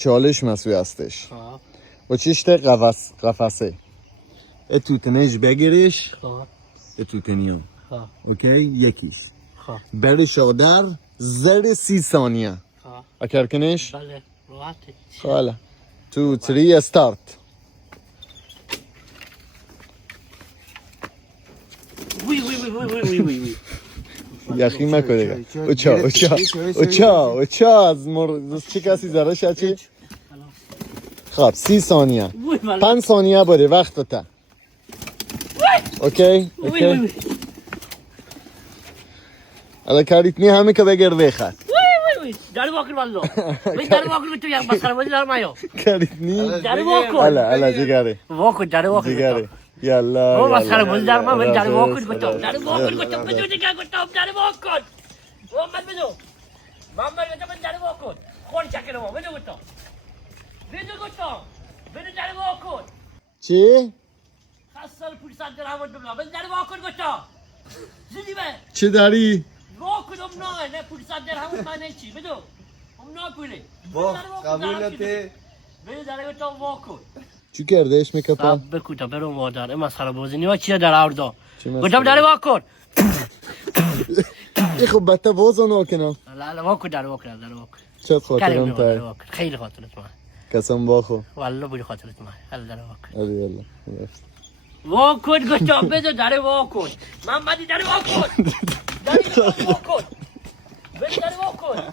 چالش مسئول هستش و چشت قفسه اتوتنش بگیریش اتوتنیون اوکی یکیش برش در زر 30 ثانیه اکر کنش بله راحته خاله 2 3 استارت وی وی وی وی وی وی وی یخی مکنه اوچا از چه کسی زره شد خب 30 ثانیه 5 ثانیه باره وقت تا اوکی اوکی الان کاریت نی همه که بگر بخواد داری واکر والله داری واکر تو یک بسر بودی در مایو کاریت نی داری واکر الا جگره واکر داری واکر جگره یالا او بسر بودی در ما من داری واکر گفتم داری واکر گفتم بدو دیگه گفتم داری واکر محمد بدو محمد بدو من داری واکر خون چکر ما بدو گفتم بدو داری واکر چی؟ خاصل پول سال درهم بدم من داری واکر گفتم زدی به چه داری؟ واکر نه پول سال درهم من چی بدو نه پولی قبولته بدو داری گفتم واکر چی کردهش میکپا؟ بکوتا برو مادر اما سر بازی نیو چیه در آوردا گفتم داری واکر ای خب بطه بازو نکنم لا واکر داری واکر چت خاطرم تای خیلی خاطرت ما قسم باخو والله بودی خاطرت ما هل داری واکر علی والله واکر گفتم بدو داری واکر محمدی داری واکر داری واکر بدو داری واکر